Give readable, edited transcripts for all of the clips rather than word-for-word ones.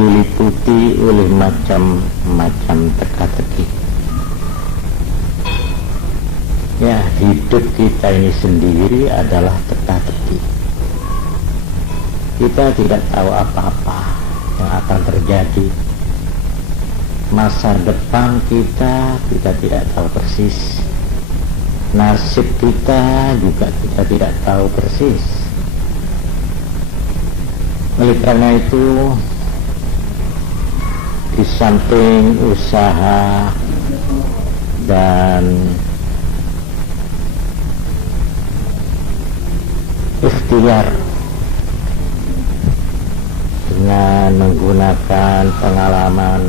diliputi oleh macam-macam teka-teki. Ya, hidup kita ini sendiri adalah teka-teki. Kita tidak tahu apa-apa yang akan terjadi. Masa depan kita tidak tahu persis. Nasib kita juga kita tidak tahu persis. Oleh karena itu, di samping usaha dan ikhtiar dengan menggunakan pengalaman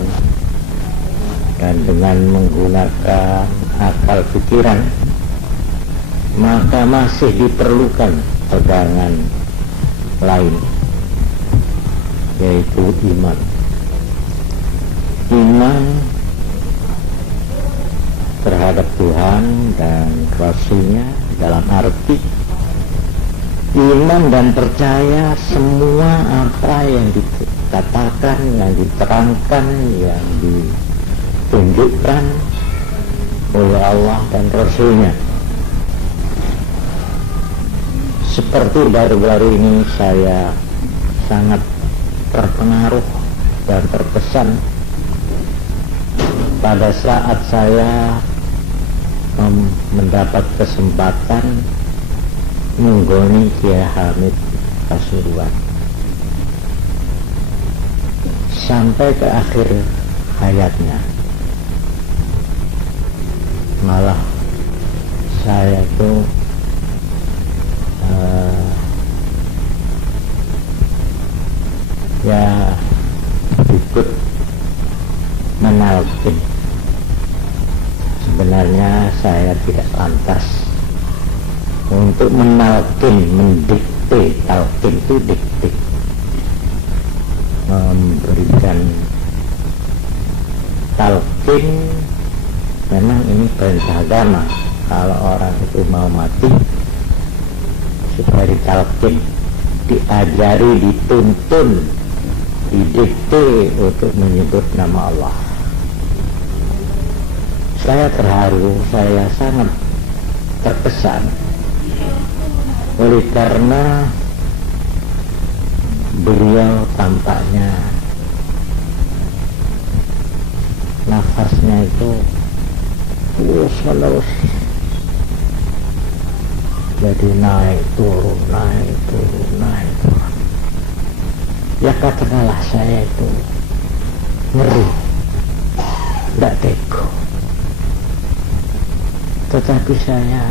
dan dengan menggunakan akal pikiran, maka masih diperlukan pegangan lain, yaitu iman. Iman terhadap Tuhan dan Rasul-Nya, dalam arti iman dan percaya semua apa yang dikatakan, yang diterangkan, yang ditunjukkan oleh Allah dan Rasul-Nya. Seperti baru-baru ini saya sangat terpengaruh dan terkesan pada saat saya mendapat kesempatan menggoni Kiai Hamid Pasuruan sampai ke akhir hayatnya. Malah saya tuh ya ikut menalkin. Sebenarnya saya tidak lantas untuk menalkin, mendikte. Talkin itu dikte, memberikan talkin. Memang ini perintah agama, kalau orang itu mau mati supaya ditalkin, diajari, dituntun, didikte untuk menyebut nama Allah. Saya terharu, saya sangat terkesan oleh karena beliau tampaknya nafasnya itu terus menerus, jadi naik turun, naik turun, naik turun. Ya katakanlah saya itu ngeri, tidak tega. Tetapi saya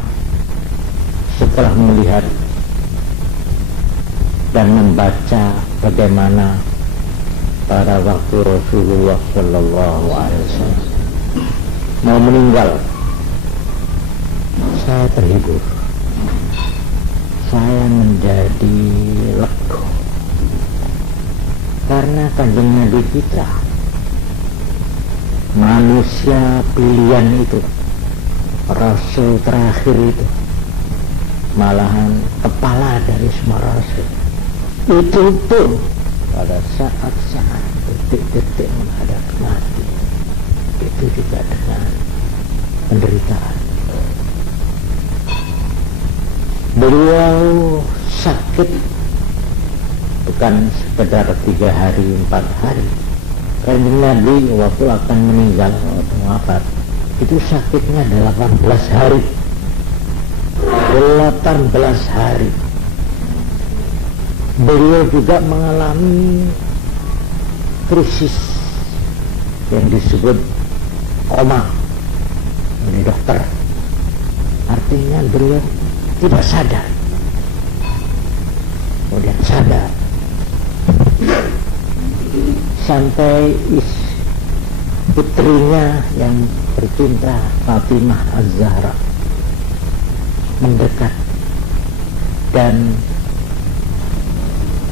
setelah melihat dan membaca bagaimana pada waktu Rasulullah Shallallahu Alaihi Wasallam mau meninggal, saya terhibur, saya menjadi lega karena Kanjeng Nabi kita, manusia pilihan itu, Rasul terakhir itu, malahan kepala dari semua Rasul itu pun pada saat-saat detik-detik menghadap mati itu juga dengan penderitaan. Beliau sakit bukan sekedar 3 hari 4 hari. Kanjeng Nabi waktu akan meninggal, waktu wafat itu sakitnya 18 hari. 18 hari. Beliau juga mengalami krisis yang disebut koma oleh dokter. Artinya beliau tidak sadar, kemudian sadar, sampai putrinya yang tercinta Fatimah Az-Zahra mendekat dan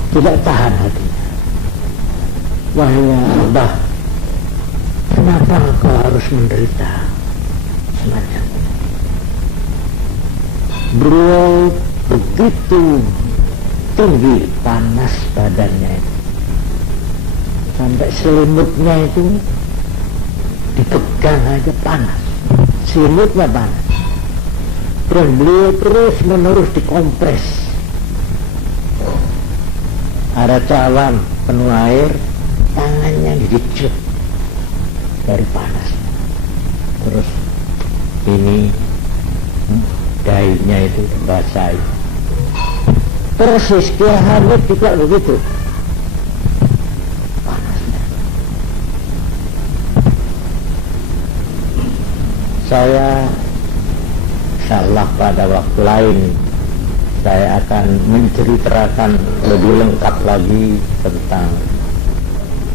tidak tahan hatinya. Wahai Abah, kenapa kau harus menderita semacam ini? Beliau begitu tinggi panas badannya itu, sampai selimutnya itu dipegang aja panas, selimutnya panas. Dan beliau terus menerus dikompres. Ada cawan penuh air, tangannya dicup dari panas. Terus ini dahinya itu dibasahi. Persis Kiai Hamid juga begitu. Panasnya. Saya insyaallah pada waktu lain saya akan menceritakan lebih lengkap lagi tentang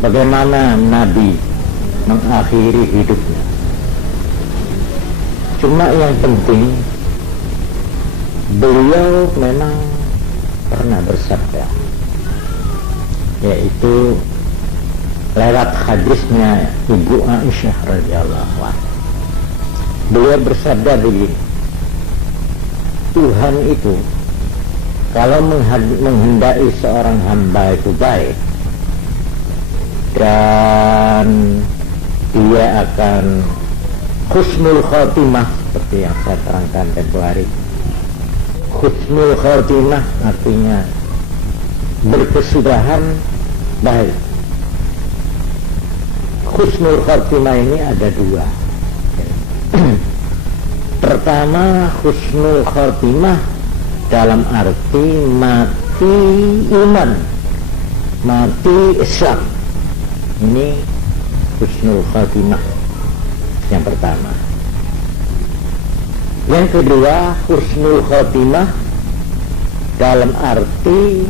bagaimana Nabi mengakhiri hidupnya. Cuma yang penting beliau memang pernah bersabda, yaitu lewat hadisnya Ibu Aisyah radhiyallahu anha. Beliau bersabda begini, Tuhan itu kalau menghendaki seorang hamba itu baik dan dia akan husnul khotimah, seperti yang saya terangkan tempoh hari. Husnul khotimah artinya berkesudahan baik. Husnul khotimah ini ada dua. Pertama, husnul khotimah dalam arti mati iman, mati Islam. Ini husnul khotimah yang pertama. Yang kedua, husnul khotimah dalam arti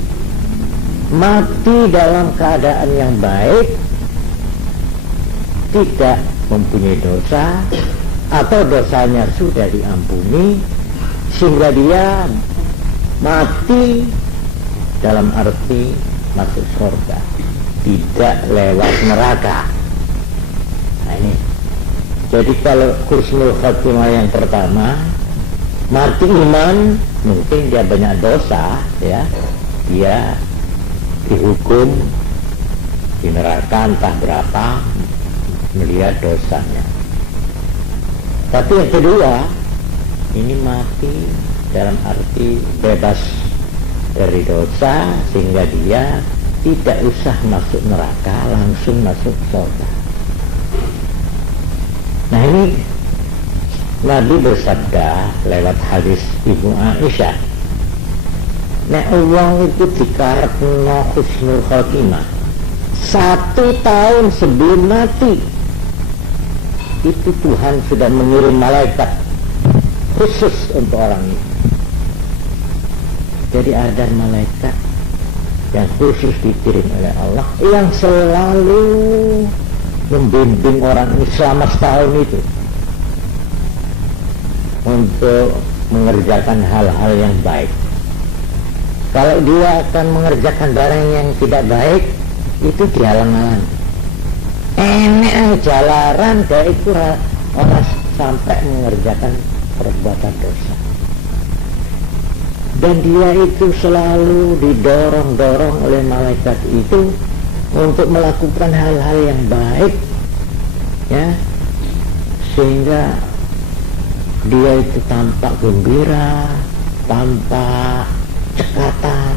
mati dalam keadaan yang baik, tidak mempunyai dosa atau dosanya sudah diampuni, sehingga dia mati dalam arti masuk surga, tidak lewat neraka. Nah ini, jadi kalau husnul khotimah yang pertama, mati iman, mungkin dia banyak dosa, ya, dia dihukum di neraka entah berapa melihat dosanya. Tapi yang kedua, ini mati dalam arti bebas dari dosa, sehingga dia tidak usah masuk neraka, langsung masuk surga. Nah ini Nabi bersabda lewat hadis Ibu Aisyah, nek wong itu dikarepno husnul khotimah 1 tahun sebelum mati, itu Tuhan sudah mengirim malaikat khusus untuk orang itu. Jadi ada malaikat yang khusus dikirim oleh Allah yang selalu membimbing orang ini selama setahun itu untuk mengerjakan hal-hal yang baik. Kalau dia akan mengerjakan barang yang tidak baik, itu dihalang-halang. Enak jalaran dia itu orang sampai mengerjakan perbuatan dosa. Dan dia itu selalu didorong-dorong oleh malaikat itu untuk melakukan hal-hal yang baik, ya, sehingga dia itu tampak gembira, tampak cekatan,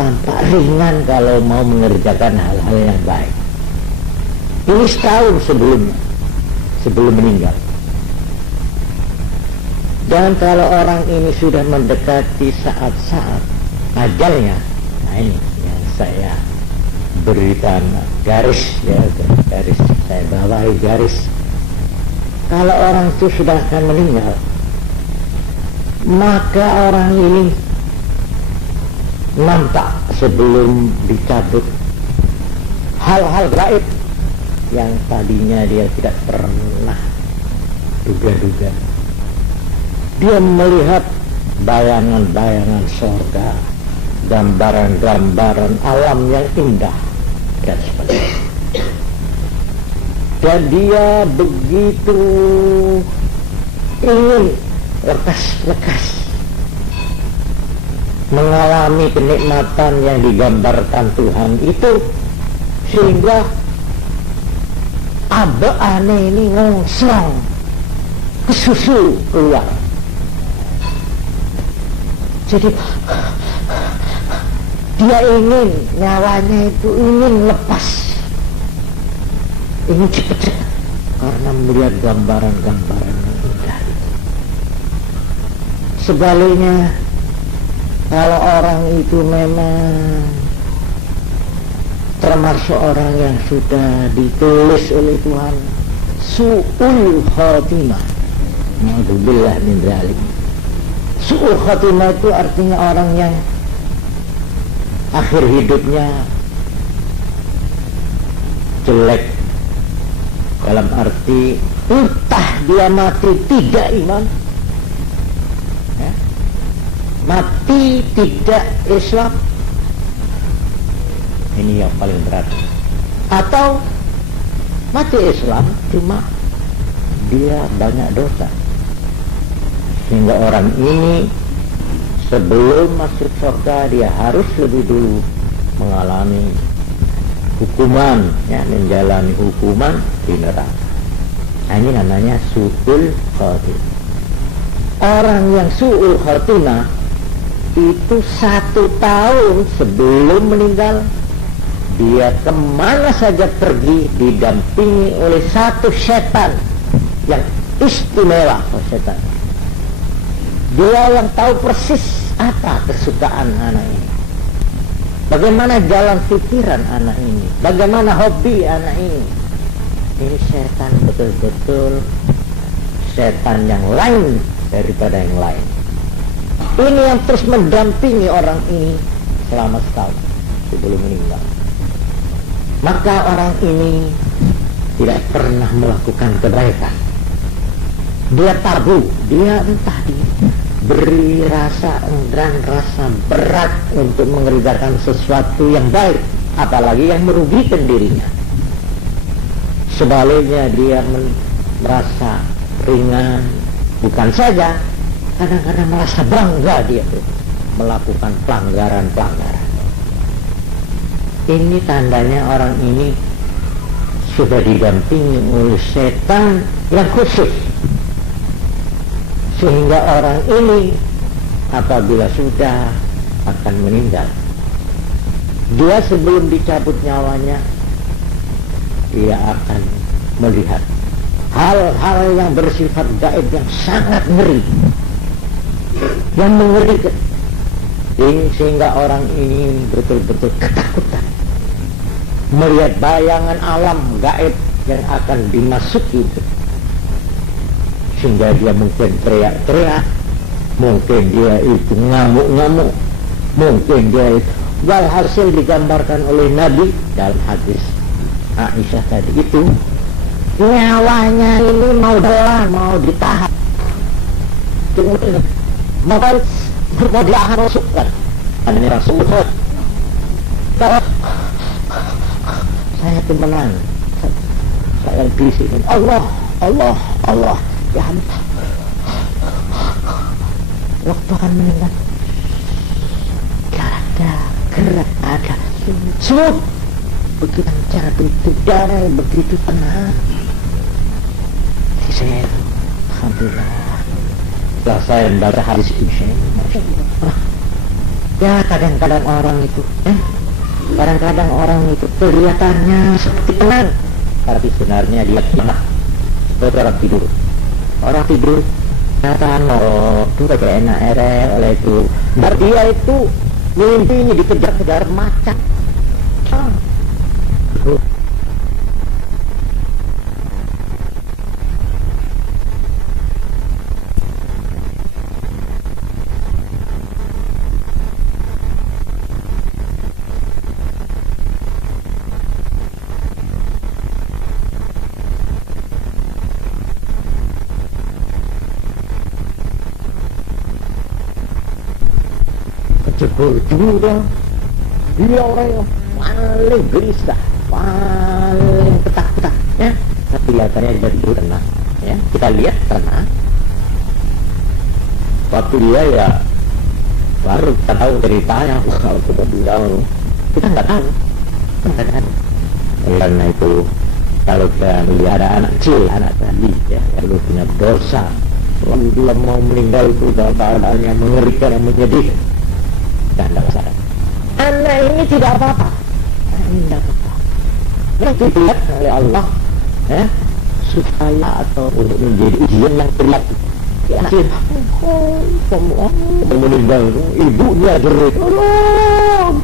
tampak ringan kalau mau mengerjakan hal-hal yang baik. Ini setahun sebelum meninggal. Dan kalau orang ini sudah mendekati saat-saat ajalnya, nah ini yang saya berikan garis, ya, garis saya bawahi garis. Kalau orang itu sudah akan meninggal, maka orang ini nampak sebelum dicabut hal-hal gaib yang tadinya dia tidak pernah duga-duga. Dia melihat bayangan-bayangan surga, gambaran-gambaran alam yang indah dan sebagainya. Dan dia begitu ingin lekas-lekas mengalami kenikmatan yang digambarkan Tuhan itu, sehingga abeane ini ngongsong kesusu keluar. Jadi dia ingin nyawanya itu ingin lepas, ingin cepat karena melihat gambaran-gambaran yang indah itu. Sebaliknya, kalau orang itu memang termasuk orang yang sudah ditulis oleh Tuhan su'ul khatimah, na'udzubillah min dzalik. Su'ul khatimah itu artinya orang yang akhir hidupnya jelek, dalam arti entah dia mati tidak iman, ya, mati tidak Islam, ini yang paling berat, atau mati Islam cuma dia banyak dosa, sehingga orang ini sebelum masuk surga dia harus lebih dulu mengalami hukuman, ya, menjalani hukuman di neraka. Nah, ini namanya su'ul khatimah. Orang yang su'ul khatimah itu 1 tahun sebelum meninggal, dia kemana saja pergi didampingi oleh satu setan yang istimewa. Setan dia yang tahu persis apa kesukaan anak ini, bagaimana jalan pikiran anak ini, bagaimana hobi anak ini. Ini setan betul-betul setan yang lain daripada yang lain. Ini yang terus mendampingi orang ini selama setahun sebelum meninggal. Maka orang ini tidak pernah melakukan kebaikan. Dia tabu, dia entah diberi rasa enggan, rasa berat untuk mengerjakan sesuatu yang baik, apalagi yang merugikan dirinya. Sebaliknya dia merasa ringan, bukan saja, kadang-kadang merasa bangga dia tuh melakukan pelanggaran-pelanggaran. Ini tandanya orang ini sudah didampingi oleh setan yang khusus, sehingga orang ini apabila sudah akan meninggal, dia sebelum dicabut nyawanya, dia akan melihat hal-hal yang bersifat gaib yang sangat ngeri, yang mengerikan, sehingga orang ini betul-betul ketakutan melihat bayangan alam gaib yang akan dimasuki itu, sehingga dia mungkin teriak-teriak, mungkin dia itu ngamuk-ngamuk, mungkin dia itu, walhasil digambarkan oleh Nabi dalam hadis Aisyah tadi itu, nyawanya ini mau belah, mau ditahan, mau diahan masukkan. Ini Rasulullah, kalau saya itu menang, saya bisikin Allah, Allah, Allah, ya waktu akan meninggal, gak ada gerak, ada semua begitu cara begitu darah, begitu tenang. Saya alhamdulillah setelah saya membaca hadis ini, ya kadang-kadang orang itu kadang-kadang orang itu kelihatannya seperti tenang, tapi sebenarnya dia tenang seperti orang tidur katakan itu kayak enak oleh itu, dan dia itu mimpinya dikejar-kejar macan. Juga dia orang yang paling gelisah, paling ketakutan, ya. Tapi kelihatannya dia tidur tenang, ya. Kita lihat tenang. Waktu dia ya baru kita tahu ceritanya. Kalau kita bilang kita nggak tahu, karena itu kalau kita melihara anak kecil, anak tadi ya, kalau punya dosa, lalu dia mau meninggal itu dalam keadaan yang mengerikan, yang menyedihkan, dan tidak sadar. Anak ini tidak apa-apa, anak ini tidak apa-apa. Nanti dilihat oleh Allah, ya, supaya atau untuk menjadi ujian yang berat. Anak semua meninggal, ibunya jerit, tolong.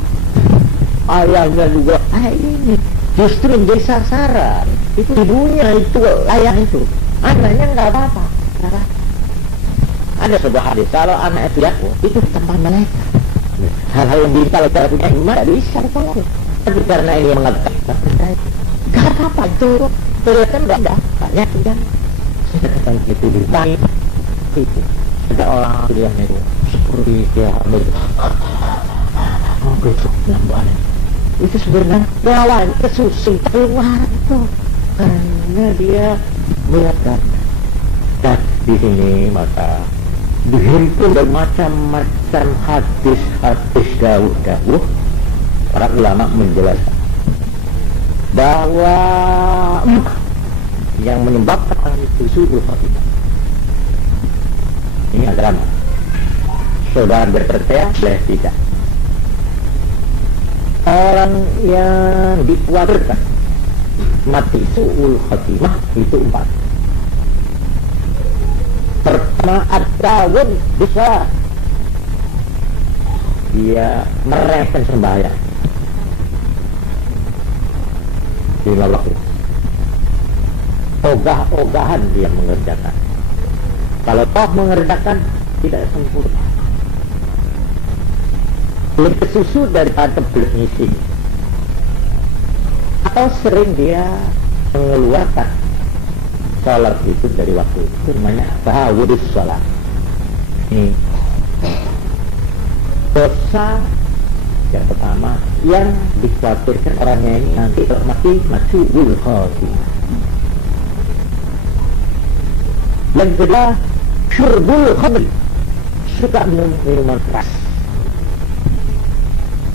Ayahnya juga, ini justru menjadi sasaran. Itu ibunya, itu ayah itu. Anaknya nggak apa-apa. Ada sebuah hadis, kalau anak itu jatuh, itu tempat mereka. Hal-hal yang bisa kita punya iman tidak bisa ditolong. Tapi karena ini mengatakan, nggak apa-apa itu. Kelihatan tidak banyak kan. Saya katakan itu di bank itu ada orang pilihannya itu seperti dia ambil. Oh, besok lambannya. Itu sebenarnya lawan kesusun keluar itu karena dia melihat dan di sini maka dihimpun bermacam-macam hadis-hadis dawuh para ulama menjelaskan bahwa yang menyebabkan itu su'ul khatimah ini agama. Saudara berpercaya boleh tidak. Orang yang dikhawatirkan mati su'ul khatimah itu 4. Pertama, ad-dawun bisa dia meremehkan sembahyang 5 waktu. Ogah-ogahan dia mengerjakan. Kalau toh mengerjakan tidak sempurna. Lebih kesusu daripada belut ngisi. Atau sering dia mengeluarkan sholat itu dari waktu itu namanya bahawudus sholat. Ini dosa yang pertama yang dikhawatirkan orangnya ini nanti mati su'ul khatimah. Yang kedua syurbul khamr, suka minum minuman keras.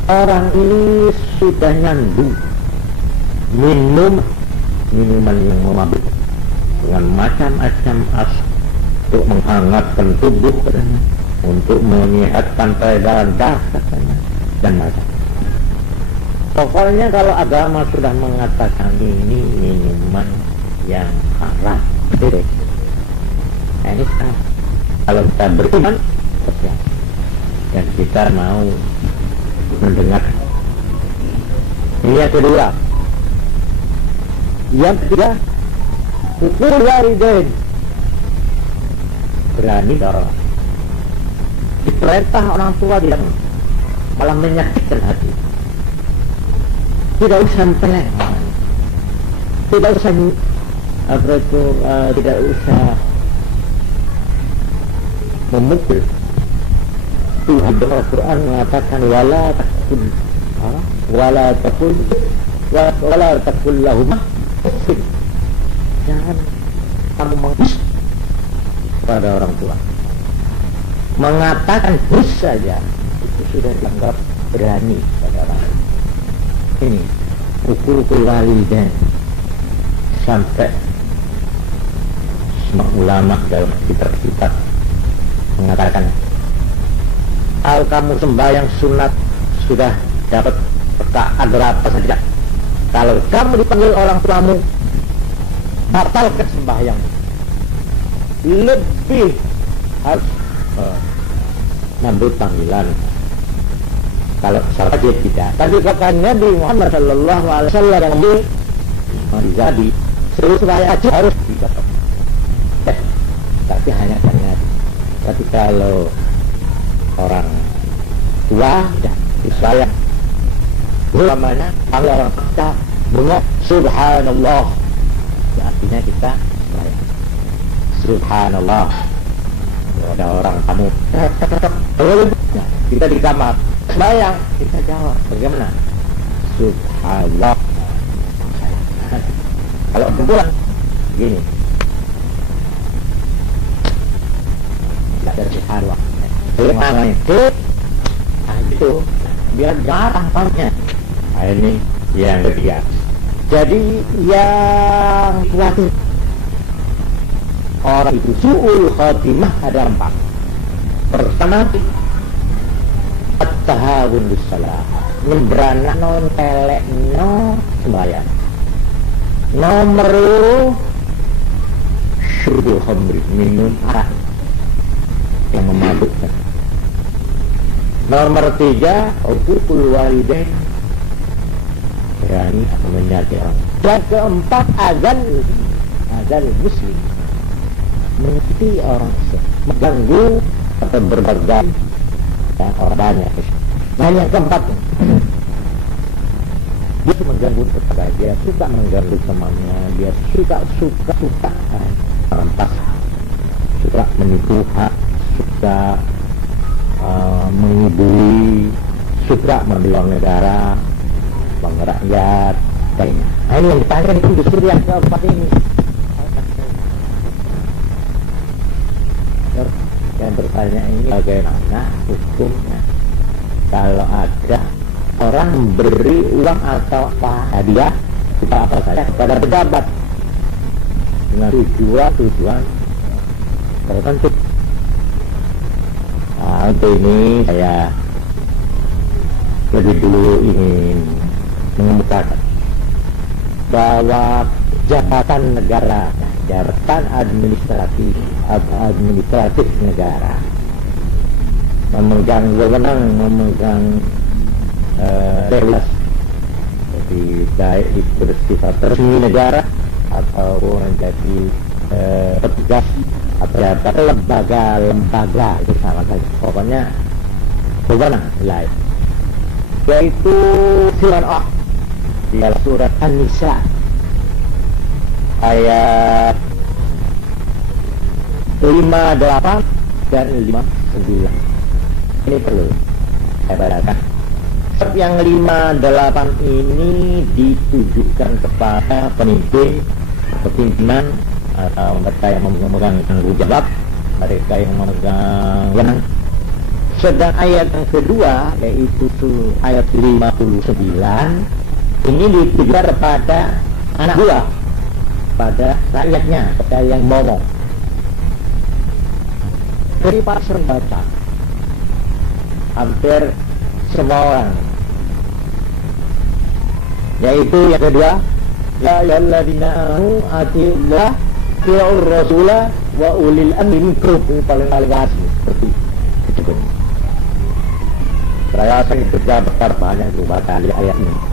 Orang ini sudah nyandu minum minuman yang memabuk dengan macam-macam untuk menghangatkan tubuh katanya, untuk menyehatkan peredaran darah katanya, dan macam. Pokoknya kalau agama sudah mengatakan ini minuman yang haram, betul. Nah ini sekarang kalau kita beriman dan kita mau mendengar. Ini yang kedua. Yang ketiga, uqul walidain, berani dorong. Diperintah orang tua tidak, malah menyakitkan hati. Tidak usah pelek, tidak usah tidak usah memukul. Tuhan dalam Al-Quran mengatakan wala takul lahum uffin, jangan kamu menghus pada orang tua. Mengatakan hus saja itu sudah dianggap berani pada orang lain. Ini uqul walidain, sampai semua ulama dalam kitab-kitab mengatakan kalau kamu sembahyang sunat sudah dapat rakaat berapa saja, kalau kamu dipanggil orang tuamu batalkan sembahyang, lebih harus nambut panggilan. Kalau salah dia tidak. Tapi kata Nabi Muhammad sallallahu alaihi wasallam yang jadi seluruh sembahyang aja harus dibatalkan. Tapi hanya karena. Tapi kalau orang tua dan saya ulamanya kalau orang kita dengar subhanallah, artinya kita subhanallah. Ada orang tamu kita di kamar bayang, kita jawab bagaimana subhanallah. Kalau pulang gini tidak ada subhanallah mana itu, nah itu biar jarang tahunya. Nah, ini yang ketiga Jadi yang khawatir orang itu su'ul khatimah ada 4. Pertama, at-tahawun bis-shalah, nyembrana non telek no sembahyang. Nomor 2, syurbul khamri, minum arak yang memabukkan. Nomor 3, uququl walidain, berani menyakiti orang. Dan keempat, azal muslim, menyakiti orang, mengganggu atau berbagai dan orang banyak keempat. Dia mengganggu tetangga, dia suka mengganggu temannya, dia suka merampas, suka menipu hak, suka mengibuli, suka menjual negara, rakyat, lainnya. Nah, ini yang ditanya itu justru yang keempat ini. Yang bertanya ini bagaimana hukumnya kalau ada orang beri uang atau hadiah apa saja kepada pejabat dengan tujuan tertentu. Nah, untuk ini saya lebih dulu ingin mengemukakan bahwa jabatan negara, jabatan administratif negara, memegang wewenang, memegang regulasi, jadi baik itu bersifat resmi negara ataupun menjadi petugas atau lembaga itu sama saja, pokoknya wewenang lain, yaitu firman Allah di dalam surat An-Nisa ayat 58 dan 59. Ini perlu saya bacakan. Yang 58 ini ditujukan kepada pimpinan atau mereka yang memegang tanggung jawab, mereka yang memegang wewenang. Sedang ayat yang kedua, yaitu ayat 59, ini ditujukan kepada anak buah, pada rakyatnya, pada yang ngomong. Dari para sering baca, hampir semua orang, yaitu yang kedua, ya ayyuhalladzina amanu atiiullah wa rasulah wa ulil amri minkum, paling asli seperti itu. Saya akan berjabat banyak berubah kali ayat ini.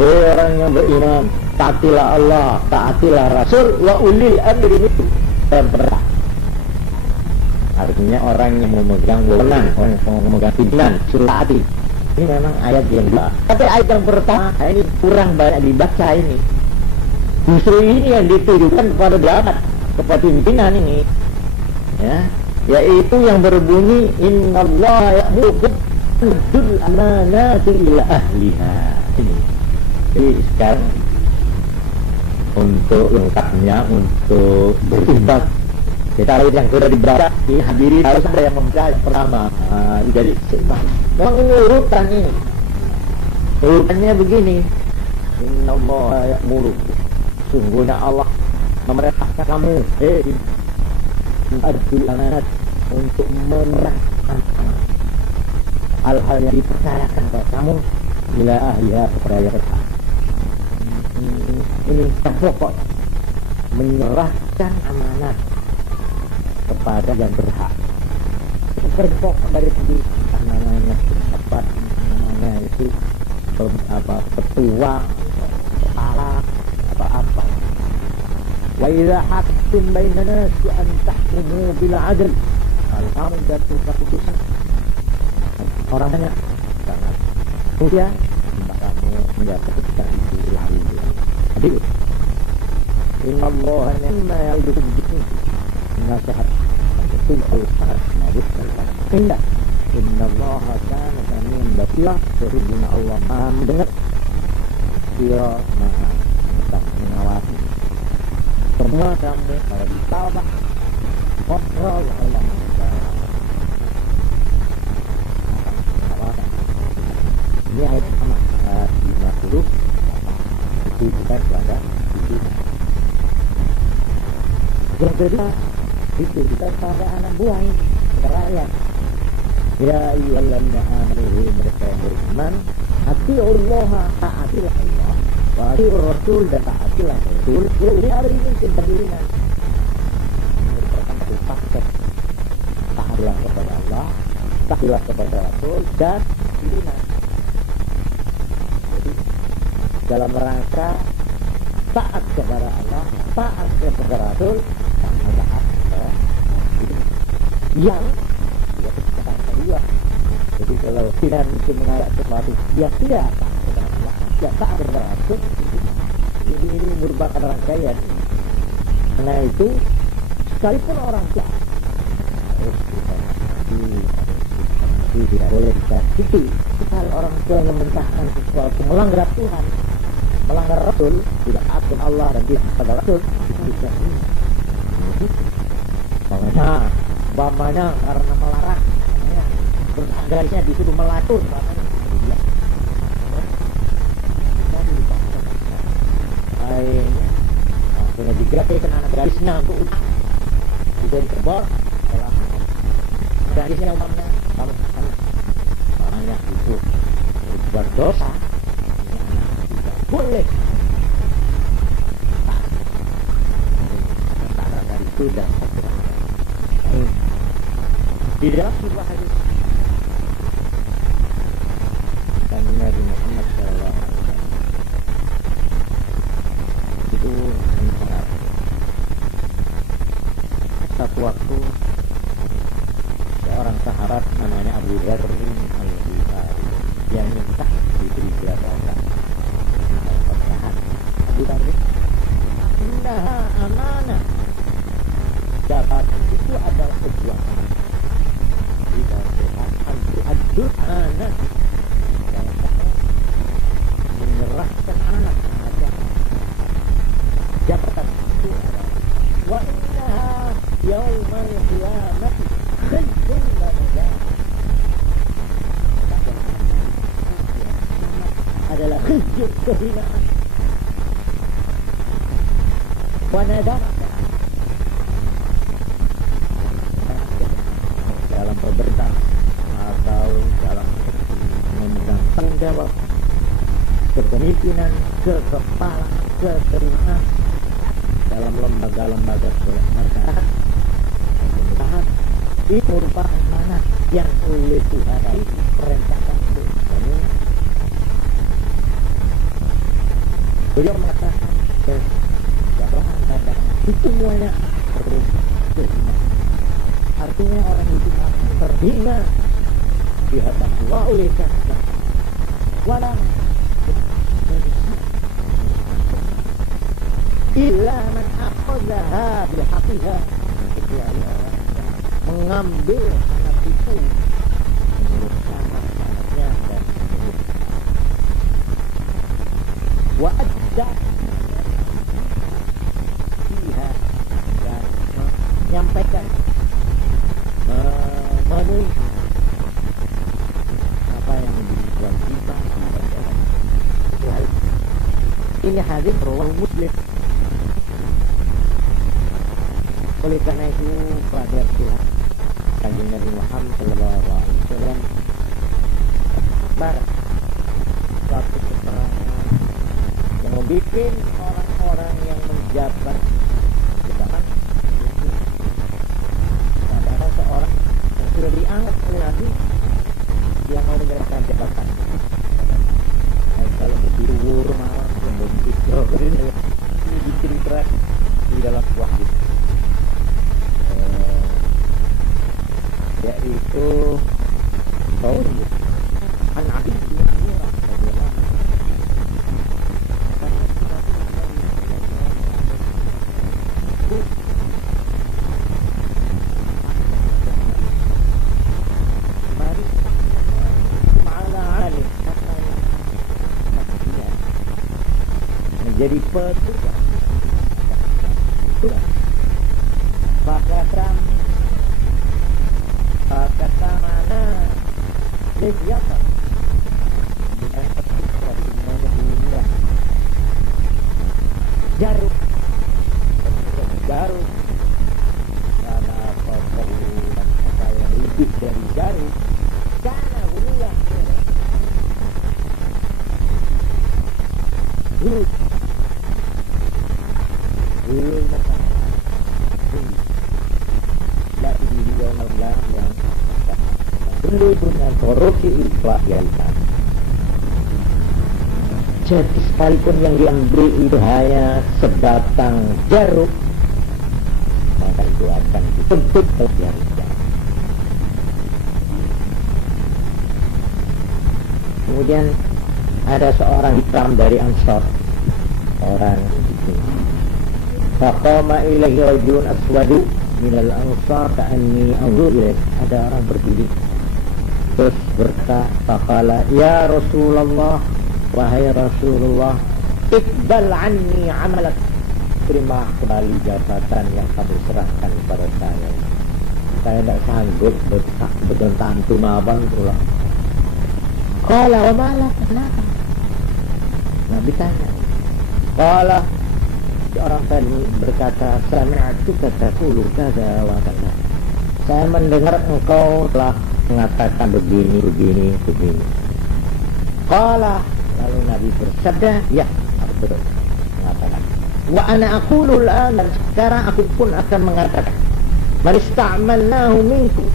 Orang yang beriman, taatilah Allah, taatilah Rasul, wa ulil amri minkum, dan perang. Artinya orang yang memegang wewenang, orang yang memegang pimpinan, suruh taati. Ini memang ayat yang kedua. Tapi ayat yang pertama ini kurang banyak dibaca ini. Justru ini yang ditujukan kepada jabat, kepada pimpinan ini, ya, yaitu yang berbunyi innallaha ya'murukum an amanati ila ahliha. Ini. Jadi sekarang untuk lengkapnya, untuk berimbang, kita lihat yang sudah dibaca, dihadiri harus ada yang membaca yang pertama. Jadi memang ini urutan ini. Urutannya begini. Innallaha ya'murukum, sungguhnya Allah memerintahkan kamu adul amanat, untuk menyerahkan hal-hal yang dipercayakan kepada kamu ila ahliha, kepada yang berhak. Ini pokok, menyerahkan amanat kepada yang berhak. Itu pokok dari tadi, namanya pejabat, namanya itu ketua, kepala, apa-apa. Wa idza hakamtum bainan nasi an tahkumu bil 'adl, kalau kamu jatuh keputusan orang banyak, sangat mudah, kamu menjatuh keputusan itu lalu. Adil. Innallaha ni'ma ya'idukum bihi nasihat betul sangat bagus sekali. Indah. Innallaha kana samian basira, sesungguhnya Allah Maha mendengar, Dia Maha mengawasi. Semua kamu kalau ditawab kontrol Allah. Ini ayat pertama 50. ditujukan kepada itu. Yang kedua ditujukan pada anak buah rakyat. Ya ayyuhalladzina amanu, mereka yang beriman, atiullaha, taatilah Allah, wa atiur rasul, dan taatilah rasul. Ini hari ini kita beriman merupakan satu paket. Taatlah kepada Allah, taatlah kepada Rasul, dan beriman. Jadi dalam rangka taat kepada Allah, taat kepada Rasul, taat yang tidak kesempatan kedua. Jadi kalau tidak mungkin mengajak sesuatu dia tidak taat kepada Allah, dia taat kepada Rasul, ini merupakan rangkaian. Karena itu sekalipun orang tua harus tidak boleh dikasih. Kalau orang tua yang memerintahkan sesuatu melanggar Tuhan, melanggar Rasul, tidak taat kepada Allah dan tidak kepada Rasul, itu bisa bapaknya karena melarang, terus agarnya disuruh melatur, akhirnya digerakkan anak gadisnya untuk bisa diterbor. Gadisnya umpamanya kamu namanya itu berdosa, tidak boleh. Antara dari itu dan di dalam sebuah hadis dan Nabi Muhammad SAW itu mencatat satu waktu seorang sahabat namanya Abu Dzar Al-Ghifari yang minta diberi jabatan pernikahan. Abu Dzar indah amanah, jabatan itu adalah sebuah jika Tuhan adul anak menyerahkan anak saja, jabatan itu adalah wa innaha yaumal qiyamati khayrun lana, adalah khizyun, kehinaan, wa nadamah dalam pemerintahan atau dalam memegang tanggung jawab kepemimpinan, kekepalan, keterima dalam lembaga-lembaga kelembagaan pemerintahan. Itu merupakan mana yang oleh Tuhan diperintahkan untuk kamu. Beliau mengatakan kejahatan pada itu semuanya perlu terima. Artinya orang itu akan terhina di hadapan Allah oleh karena walau illa man akhadha bil haqiha, kecuali orang yang mengambil anak itu menurut anaknya dan menurut wa adda fiha, dan menyampaikan memenuhi apa yang menjadi kewajiban. Ini hadis riwayat Muslim. Oleh karena itu pada Tuhan Kanjeng Nabi Muhammad SAW barat suatu keterangan yang membuat orang-orang yang menjabat misalkan ada seorang yang sudah diangkat oleh Nabi yang mau menjalankan jabatan. Kalau berdiwur marah ini bikin keras di dalam buah hadis, yaitu Raul an Abi bin Hurairah radhiyallahu jadi petugas kata mana siapa dengan petugas semuanya dunia dulu dulu dengan korupsi ikhlas. Jadi sekalipun yang diambil itu hanya sebatang jeruk, maka itu akan dituntut kebiasaan. Kemudian ada seorang hikam dari Ansor, orang itu. Faqama ilaihi rajulun aswadu minal ansar ka'anni anzur ilaih. Ada orang berdiri terus berkata, faqala ya Rasulullah, wahai Rasulullah, iqbal anni amalak, terima kembali jabatan yang kamu serahkan kepada saya. Saya tidak sanggup bertentantu maban pula. Qala wa ma'lak, kenapa? Nabi tanya. Qala, orang tadi berkata, sami'atuka taqulu kadza wa kadza. Saya mendengar engkau telah mengatakan begini. Qala, lalu Nabi bersabda, ya, aku betul mengatakan. Wa ana aqulu al-an, dan sekarang aku pun akan mengatakan, man ista'malnahu minkum,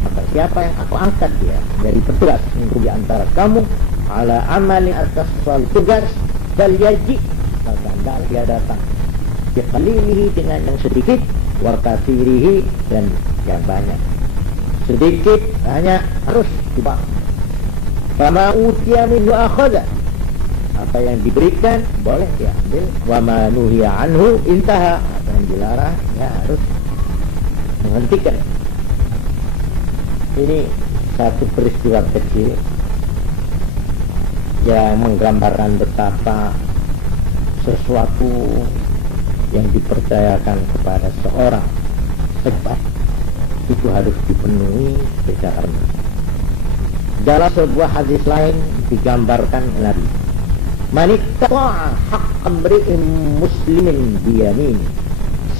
maka siapa yang aku angkat dia dari petugas untuk di antara kamu, ala amali atas soal tugas, bal yaji, maka hendaklah dia datang biqalilihi, dengan yang sedikit, wa katsirihi, dan yang banyak. Sedikit hanya harus dibawa. Fama utiya minhu akhadha, apa yang diberikan boleh diambil. Wa ma nuhiya anhu intaha, apa yang dilarang ya harus menghentikan. Ini satu peristiwa kecil yang menggambarkan betapa sesuatu yang dipercayakan kepada seorang hebat itu harus dipenuhi secara penuh. Dalam sebuah hadis lain digambarkan Nabi, man iqta'a haqqan mri'in muslimin biyamin,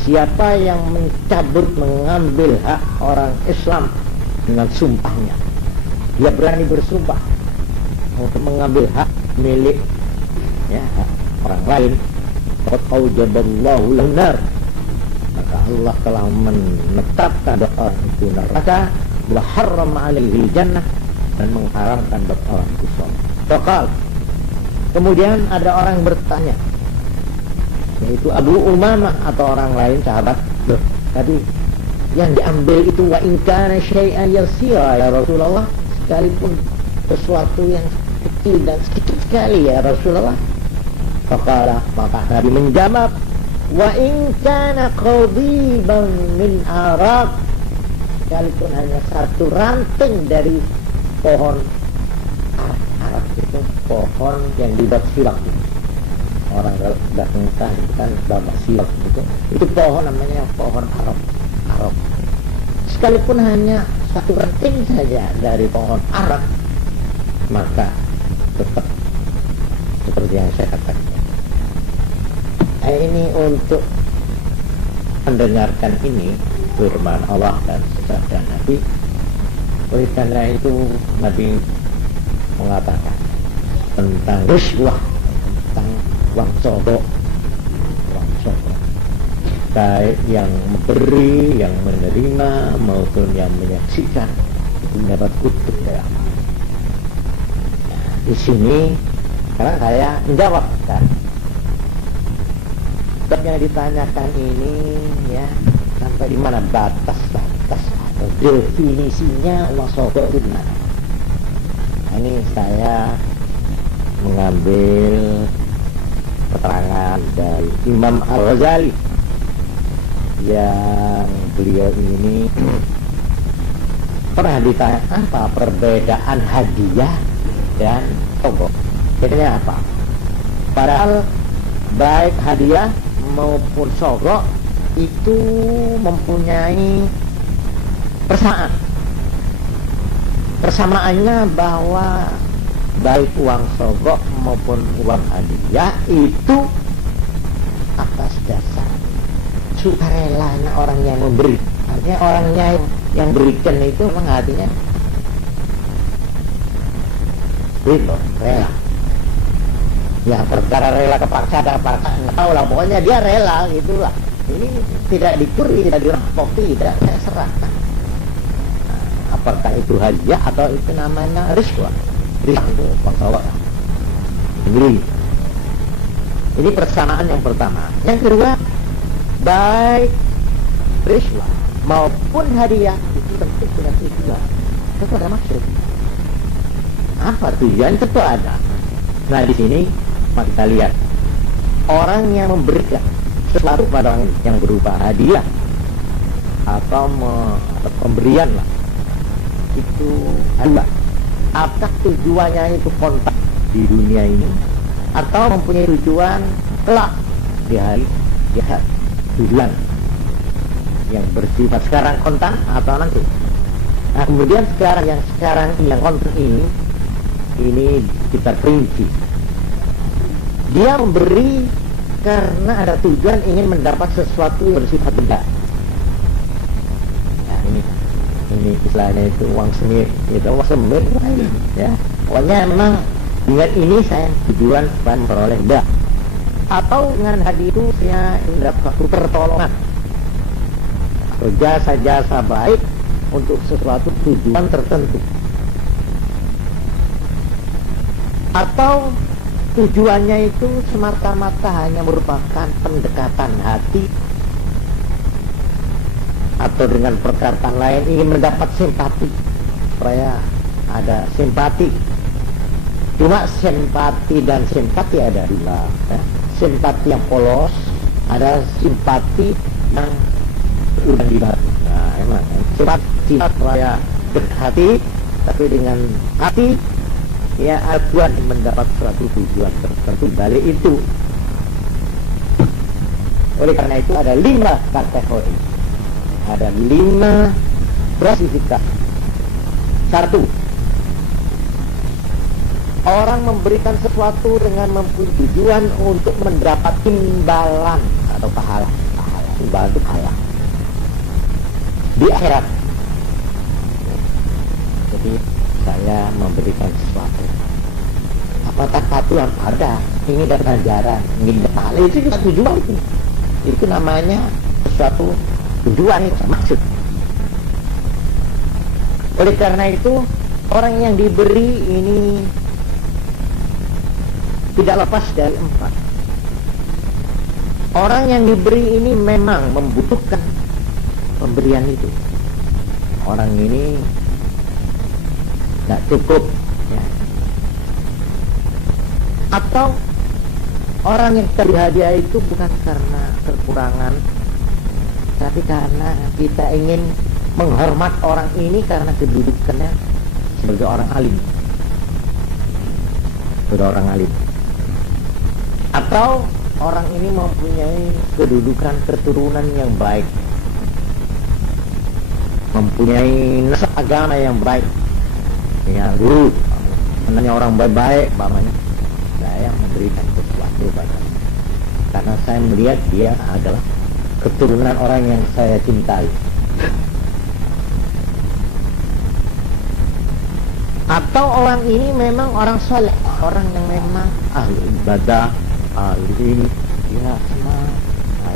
siapa yang mencabut, mengambil hak orang Islam dengan sumpahnya, dia berani bersumpah untuk mengambil hak milik ya, hak orang lain, faqad aujaballahu lahu nar, maka Allah telah menetapkan buat orang itu neraka, wa harrama 'alaihi jannah, dan mengharamkan buat orang itu surga. Faqal, kemudian ada orang bertanya, yaitu Abu Umamah atau orang lain sahabat, loh tadi yang diambil itu wa in kana syai'an yasira ya Rasulullah, sekalipun sesuatu yang kecil dan sedikit sekali ya Rasulullah. Faqala, maka Nabi menjawab, wa in kana qadiban min araq, sekalipun hanya satu ranting dari pohon Arab itu pohon yang dibuat silak. Orang kalau sudah nikah itu kan bapak silak itu pohon namanya pohon Arab. Sekalipun hanya satu ranting saja dari pohon Arab, maka tetap seperti yang saya katakan. Ini untuk mendengarkan ini firman Allah dan sabda Nabi. Oleh karena itu Nabi mengatakan tentang riswah, tentang uang sodok, baik yang memberi, yang menerima maupun yang menyaksikan itu mendapat kutuk ya. Nah, di sini sekarang saya menjawabkan yang ditanyakan ini ya, sampai di mana batas atau definisinya uang sodok itu di mana. Nah, ini saya mengambil keterangan dari Imam Al-Ghazali yang beliau ini pernah ditanya apa perbedaan hadiah dan sodok, bedanya apa. Padahal baik hadiah maupun sodok itu mempunyai persamaan. Persamaannya bahwa baik uang sodok maupun uang hadiah itu atas dasar sukarelanya orang yang memberi. Artinya orangnya yang berikan itu memang hatinya itu rela. Ya perkara rela kepaksa ada paksa, nggak tahu lah, pokoknya dia rela gitulah. Ini tidak dicuri, tidak dirampok, tidak, saya serahkan. Nah, apakah itu hadiah atau itu namanya riswa? Riswa itu pokok sendiri. Ini persamaan yang pertama. Yang kedua, baik riswa maupun hadiah itu tentu punya tujuan. Tentu ada maksud. Apa tujuan? Tentu ada. Nah di sini kita lihat orang yang memberikan sesuatu pada orang yang berupa hadiah atau pemberian lah, itu ada. Apakah tujuannya itu kontak di dunia ini atau mempunyai tujuan kelak di hari jahat? Tujuan yang bersifat sekarang kontak atau nanti. Nah kemudian sekarang yang kontak ini kita rinci. Dia memberi karena ada tujuan ingin mendapat sesuatu yang bersifat benda. Nah ini istilahnya itu uang semir, itu uang semir, ya. Pokoknya memang dengan ini saya tujuan supaya memperoleh benda. Atau dengan hadiah itu saya mendapat suatu pertolongan atau jasa-jasa baik untuk sesuatu tujuan tertentu. Atau tujuannya itu semata-mata hanya merupakan pendekatan hati, atau dengan perkataan lain ingin mendapat simpati, supaya ada simpati. Cuma simpati dan simpati ada dua, ya. Simpati yang polos, ada simpati yang udah dibatu. Nah, emang simpati supaya hati, tapi dengan hati ya acuan mendapat suatu tujuan tertentu balik itu. Oleh karena itu ada 5 kategori, ada 5 klasifikasi. 1, orang memberikan sesuatu dengan mempunyai tujuan untuk mendapat imbalan atau pahala. Imbalan itu pahala di akhirat. Jadi saya memberikan sesuatu, apakah patuhan ada, ingin dapat ajaran, ingin dapat pahala, itu juga tujuan itu namanya sesuatu tujuan, itu maksud. Oleh karena itu orang yang diberi ini tidak lepas dari 4. Orang yang diberi ini memang membutuhkan pemberian itu. Orang ini tidak cukup, ya. Atau orang yang diberi hadiah itu bukan karena kekurangan, tapi karena kita ingin menghormat orang ini karena kedudukannya sebagai orang alim, atau orang ini mempunyai kedudukan keturunan yang baik, mempunyai nasab agama yang baik. Ya guru, sebenarnya orang baik-baik, bapaknya saya memberikan sesuatu padanya karena saya melihat dia adalah keturunan orang yang saya cintai. Atau orang ini memang orang soleh, orang yang memang ahli ibadah, ahli ini, dia nah,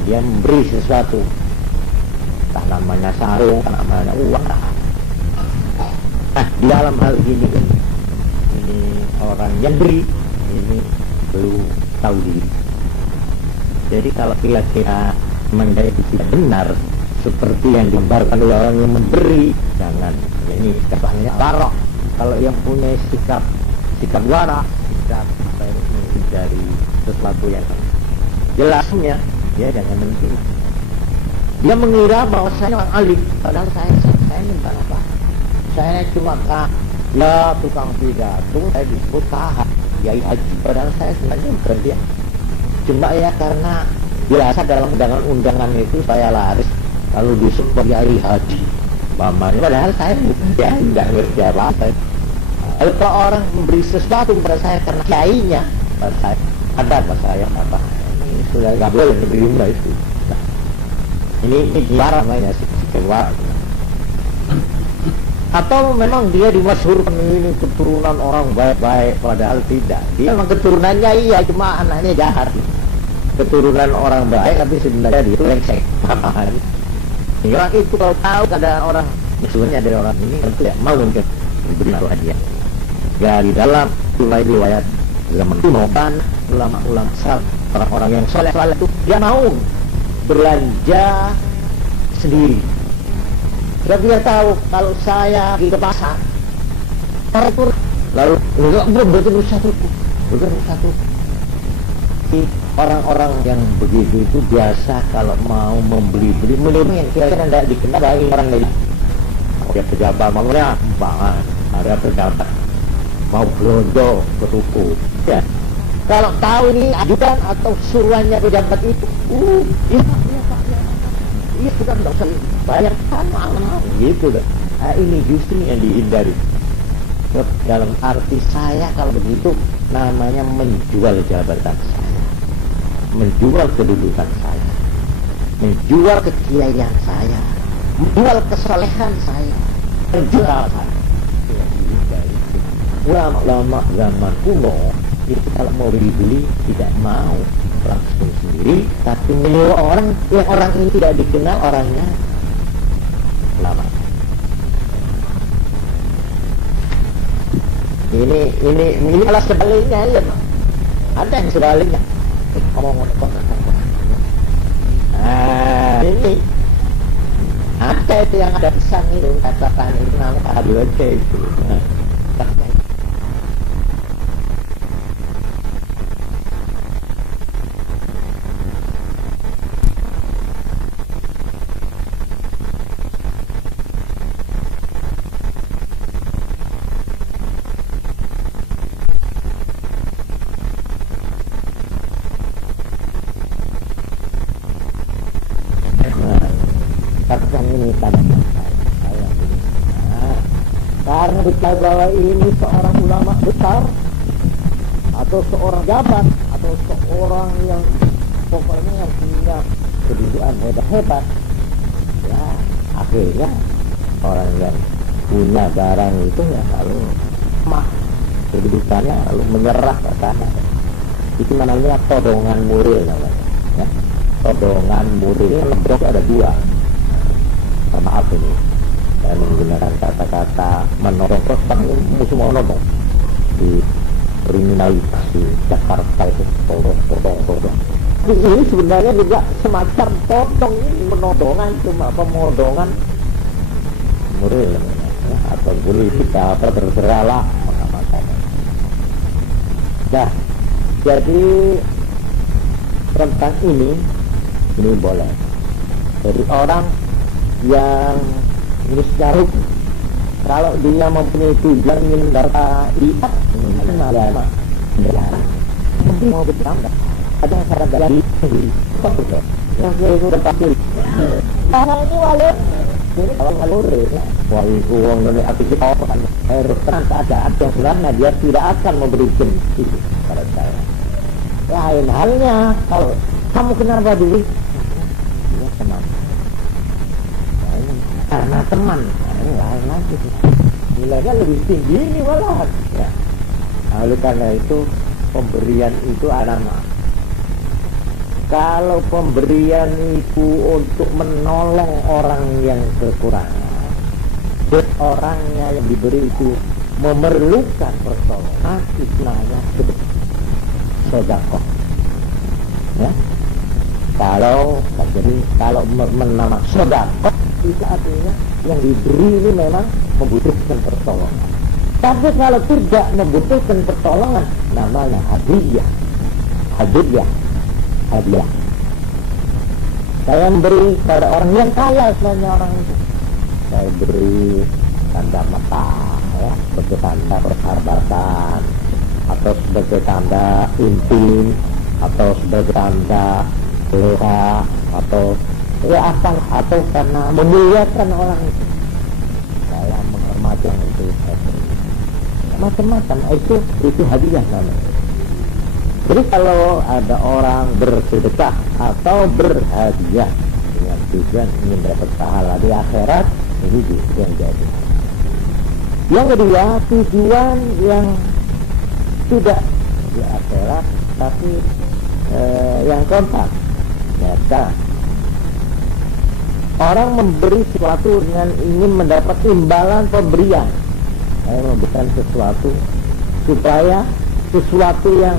dia memberi sesuatu, tak namanya sarung, tak namanya uang. Nah, di dalam hal ini orang yang beri ini belum tahu diri. Jadi kalau kira-kira menjadi tidak benar seperti yang digambarkan oleh orang yang memberi, jangan. Ini katanya warok. Kalau yang punya sikap warok, sikap apa ini dari sesuatu yang jelasnya, dia jangan menerima. Dia mengira bahwa saya orang alim, padahal saya ini bukan apa. Saya cuma ya tukang pidato, saya disebut kahak, kiai haji, padahal saya sebenarnya bukan dia. Cuma ya karena biasa dalam undangan itu saya laris, lalu disebut kiai haji, bamanya, padahal saya ya tidak ngerti apa-apa. Kalau orang memberi sesuatu kepada saya karena kiainya, saya ada apa saya apa? Ini sudah nggak boleh diterima itu. Nah, ini gimana namanya sih keluar. Atau memang dia dimasyhurkan ini keturunan orang baik-baik, padahal tidak. Dia memang keturunannya iya, cuma anaknya jahat. Keturunan orang baik tapi sebenarnya dia itu lengsek. Orang itu kalau tahu ada orang musuhnya dari orang ini tentu tidak mau mungkin diberi hadiah. Ya di dalam mulai riwayat zaman kuno kan ulama-ulama salaf, orang-orang yang soleh itu dia mau belanja sendiri. Dia tahu kalau saya pergi ke pasar, lalu belum satu. Orang-orang yang begitu itu biasa kalau mau membeli-beli yang kira-kira tidak dikenal bagi orang lain. Dia pejabat maunya banget, ada pejabat mau belanja ke toko. Ya. Kalau tahu ini ajudan atau suruhannya pejabat itu, iya Pak, iya kita tidak usah bayar kan mahal gitu kan. Nah, ini justru yang dihindari. Dalam arti saya kalau begitu namanya menjual jabatan saya, menjual kedudukan saya, menjual kekiaian saya, menjual kesolehan saya, menjual saya. Ulama-ulama zaman kuno itu kalau mau beli tidak mau langsung sendiri, tapi menyewa orang yang orang ini tidak dikenal orangnya ulama. Ini malah sebaliknya ya, ada yang sebaliknya. Ini ada itu yang ada pesan itu katakan itu namanya ADWC itu. Karena diketahui bahwa ini seorang ulama besar atau seorang jabat atau seorang yang pokoknya yang punya kedudukan hebat, ya akhirnya orang yang punya barang itu ya lalu lemah kedudukannya, lalu menyerah ke sana. Itu namanya todongan muril namanya, ya. Todongan muril lembok ada dua. Maaf ini saya menggunakan kata-kata menodong, musuh menodong di kriminalitas di Jakarta itu todong. Ini sebenarnya juga semacam todong, ini menodongan, cuma pemodongan muril ya, atau politik apa terserahlah makanya. Nah, jadi tentang ini boleh. Jadi orang yang ini secara hukum, kalau dia mempunyai tujuan ingin mendapat ikat, agama, mungkin mau bertambah, ada syarat dari kok betul, yang saya itu pasti. Karena ini walur, ini kalau walur, wah itu uang dari aktivitas kan, harus terang keadaan yang sebenarnya dia tidak akan memberikan itu pada saya. Lain halnya kalau kamu kenapa dulu, ya tenang. Karena teman, ini lain lagi, nilainya lebih tinggi ini malah. Ya. Nah, oleh karena itu pemberian itu ada nama. Kalau pemberian itu untuk menolong orang yang kekurangan, dan orangnya yang diberi itu memerlukan pertolongan, itu namanya sedekah. Ya. Kalau menama sedekah itu artinya yang diberi ini memang membutuhkan pertolongan. Tapi kalau tidak membutuhkan pertolongan, namanya hadiah. Saya memberi pada orang yang kaya, sebenarnya orang itu saya beri tanda mata, ya, sebagai tanda persahabatan, atau sebagai tanda intim, atau sebagai tanda selera, atau ya asal, atau karena memuliakan orang itu. Saya menghormati yang itu, macam-macam itu hadiah namanya. Jadi kalau ada orang bersedekah atau berhadiah dengan tujuan ingin dapat pahala di akhirat, ini justru yang jadi. Yang kedua, tujuan yang tidak di akhirat tapi yang keempat, nyata. Orang memberi sesuatu dengan ingin mendapat imbalan pemberian. Saya memberikan sesuatu supaya sesuatu yang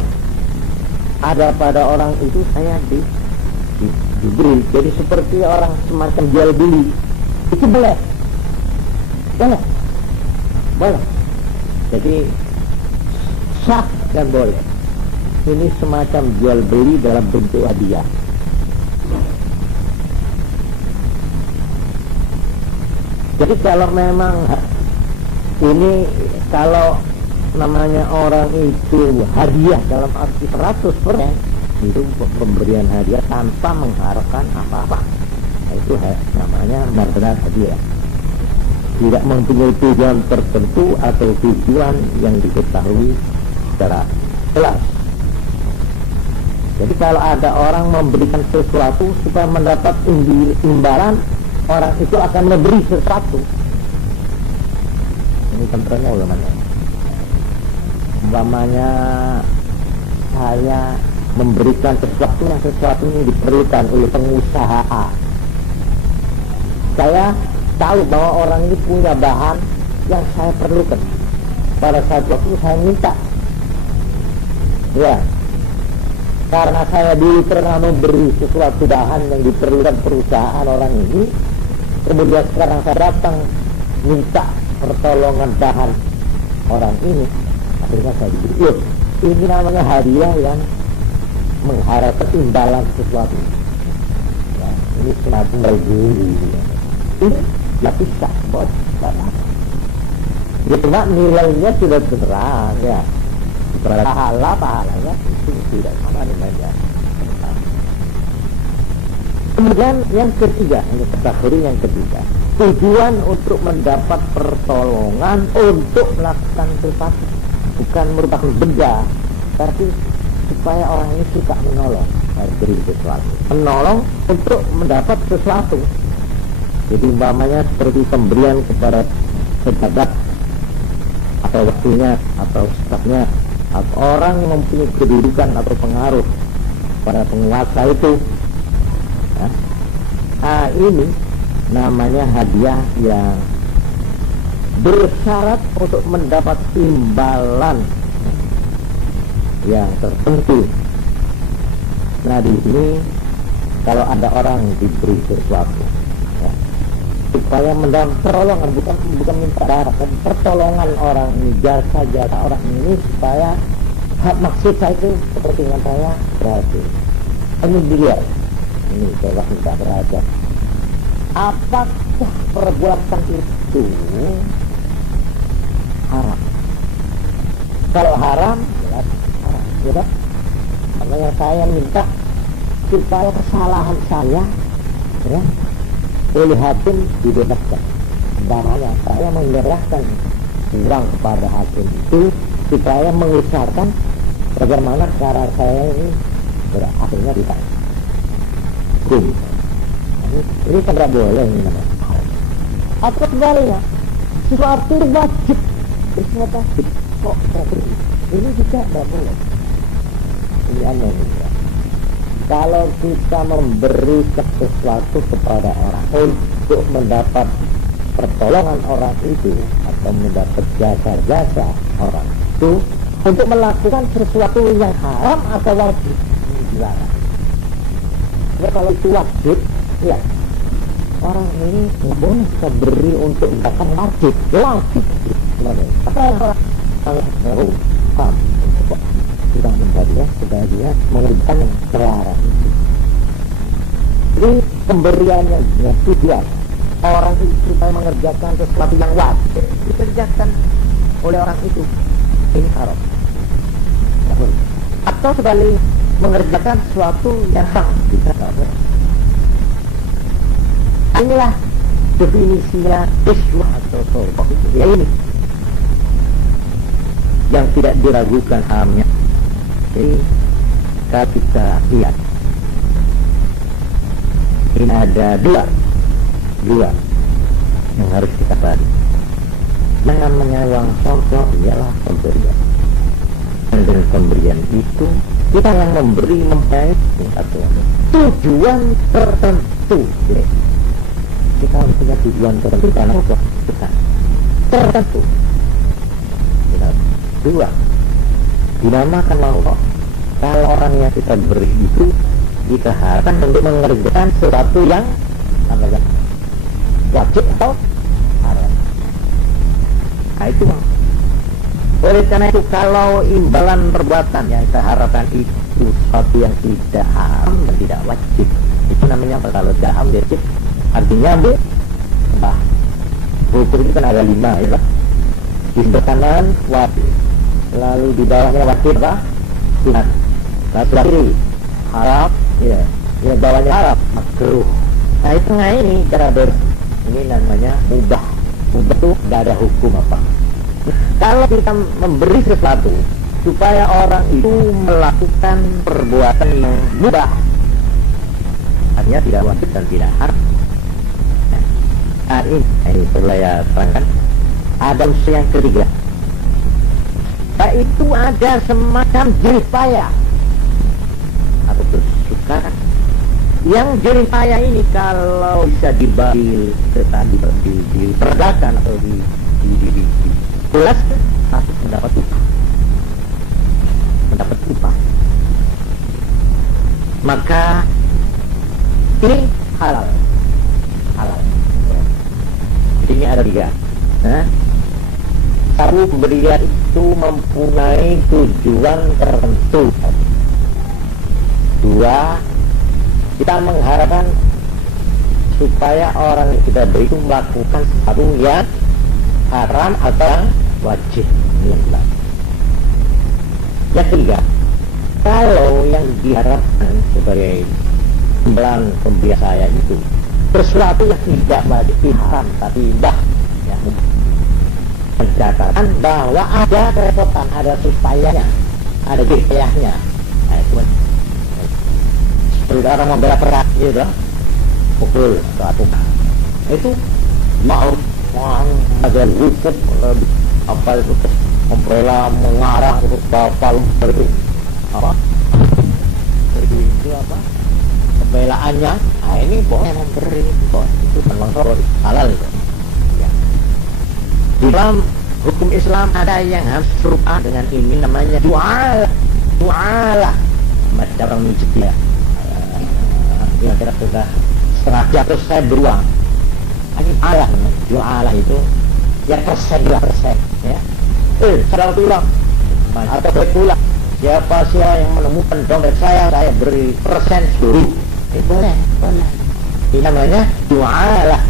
ada pada orang itu saya diberi. Jadi seperti orang semacam jual beli. Itu boleh. Boleh. Jadi sah dan boleh. Ini semacam jual beli dalam bentuk hadiah. Jadi kalau memang ini, kalau namanya orang itu hadiah dalam arti 100%, itu pemberian hadiah tanpa mengharapkan apa-apa, itu namanya benar-benar hadiah, tidak mempunyai tujuan tertentu atau tujuan yang diketahui secara jelas. Jadi kalau ada orang memberikan sesuatu supaya mendapat imbalan, orang itu akan memberi sesuatu. Ini contohnya umpamanya saya memberikan sesuatu yang diperlukan oleh pengusaha A. Saya tahu bahwa orang ini punya bahan yang saya perlukan. Pada saat itu saya minta, ya, karena saya dulu pernah memberi sesuatu bahan yang diperlukan perusahaan orang ini, kemudian sekarang saya datang minta pertolongan bahan orang ini, akhirnya saya diberi. Ini namanya hadiah yang mengharapkan imbalan sesuatu. Ya, ini semacam berguru. Ini tidak bisa buat apa. Ya, cuma nilainya sudah terang, ya. Pahalanya itu tidak sama dengannya. Kemudian yang ketiga, yang ketiga, tujuan untuk mendapat pertolongan untuk melakukan sesuatu, bukan merupakan benda, tapi supaya orang ini suka menolong, beri sesuatu, menolong untuk mendapat sesuatu. Jadi umpamanya seperti pemberian kepada pejabat atau waktunya atau stafnya atau orang yang mempunyai kedudukan atau pengaruh pada penguasa itu, ya. Ini namanya hadiah yang bersyarat untuk mendapat imbalan yang tertentu. Nah, di sini kalau ada orang diberi sesuatu, ya, supaya mendapat pertolongan, bukan minta darah, tapi pertolongan orang ini, jasa orang ini, supaya maksud saya itu seperti yang saya berarti ini dilihat, ini coba kita berada, apakah perbuatan itu haram? Kalau haram, jelas haram, ya. Makanya saya minta supaya kesalahan saya, ya, oleh hakim dibebaskan. Umpamanya saya menyerahkan uang kepada hakim itu supaya mengusahakan bagaimana cara saya ini berakhirnya ditanya hukum. Ini tidak boleh ini namanya. Atau sebaliknya, sesuatu wajib, bersifat wajib, kok ini juga tidak boleh. Ini aneh ya. Kalau kita memberi sesuatu kepada orang untuk mendapat pertolongan orang itu atau mendapat jasa-jasa orang itu untuk melakukan sesuatu yang haram atau wajib, dilarang. Ya, kalau itu wajib, ya orang ini nggak boleh kita beri untuk bahkan wajib. Apa yang orang paham? Sudah menjadilah supaya dia mengerjakan yang terlarang. Ini pemberiannya tujuan orang itu supaya mengerjakan sesuatu yang wajib dikerjakan oleh orang itu, ini haram. Atau sebaliknya mengerjakan sesuatu yang haram, kita tahu. Inilah definisinya iswa atau sorbok itu, ya ini yang tidak diragukan haramnya. Jadi kalau kita lihat ini ada dua yang harus kita pelajari. Yang namanya uang pokok ialah pemberian. Dan dengan pemberian itu kita yang memberi membaik satu tujuan tertentu. Kita harus punya tujuan tertentu karena kita tertentu. Dua, dinamakan Allah. Kalau orang yang kita beri itu kita harapkan untuk mengerjakan sesuatu yang wajib atau haram. Nah itu. Oleh karena itu kalau imbalan perbuatan yang kita harapkan itu sesuatu yang tidak haram dan tidak wajib, itu namanya apa? Kalau tidak haram wajib, artinya bah. Hukum itu kan ada 5 ya Pak. Di sebelah kanan wajib, lalu di bawahnya wajib apa? Sunat. Nah sebelah kiri haram, ya bawahnya haram, makruh. Nah itu tengah ini cara ini namanya mubah. Mubah itu tidak ada hukum apa. Kalau kita memberi sesuatu supaya orang itu melakukan perbuatan yang mubah, artinya tidak wajib dan tidak haram. Nah ini perlu saya terangkan. Ada unsur yang ketiga, yaitu ada semacam jerih payah atau bersukaran. Yang jerih payah ini kalau bisa dibagi, diperdakan atau dijelaskan, harus mendapat upah. Maka ini halal. Ini ada 3. Satu, pemberian itu mempunyai tujuan tertentu. 2, kita mengharapkan supaya orang yang kita beri itu melakukan sesuatu yang haram atau yang wajib. Yang 3, kalau yang diharapkan sebagai imbalan pemberian saya itu sesuatu yang tidak wajib haram tapi ya, mencatatkan bahwa ada kerepotan, ada supayanya, ada jepayahnya. Nah itu seperti orang membela perang gitu, pukul atau apa itu mau ada hukum apa itu membela mengarah untuk kapal itu apa itu apa pembelaannya. Nah ini boleh memberi itu memang halal itu. Di dalam hukum Islam ada yang harus serupa dengan ini, namanya du'alah. Macam orang mijit ya. Kira-kira sudah setengah jam terus saya beruang. Ini alah namanya. Du'alah itu ya persen ya. Saudara tulang. Atau bertulang. Siapa yang menemukan dompet saya beri persen 10. Boleh. Ini namanya du'alah.